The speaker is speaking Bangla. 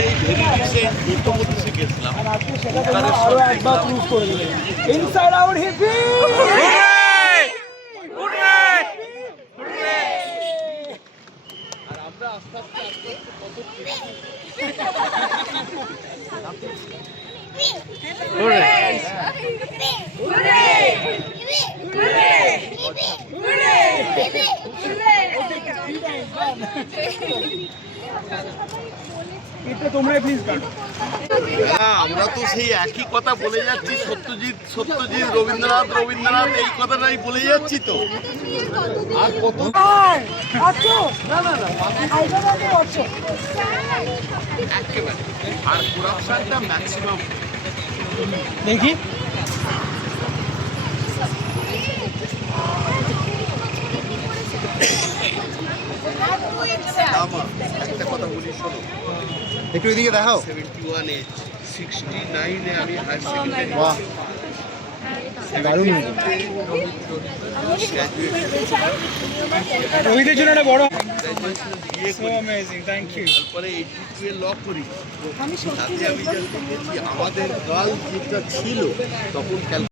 এই ভেরি রিসেন্ট মধ্যপ্রদেশে গেছিলাম। আর আজকে সেটা তোমরা আরো একবার প্রুভ করে দিলে। ইনসাইড আউট হিপি আর আমরা আস্তে আস্তে কত আমরা তো সেই একই কথা বলে যাচ্ছি, সত্যজিৎ রবীন্দ্রনাথ এই কথাটাই বলে যাচ্ছি তো। আর কত একেবারে, আর করাপশনটা ম্যাক্সিমাম। দেখি একটা কথা বলি, শোনো, একটু এদিকে দেখাও। 71-এ 69-এ আমি হায়ার সেকেন্ডারি বাহ, দারুণ। রোহিতের জন্য একটা বড় বিয়ে সো করি, অ্যামেজিং, থ্যাংক ইউ। তারপরে 82-এ ল করি। তাতে আমি যা দেখেছি আমাদের কাল যেটা ছিল তখন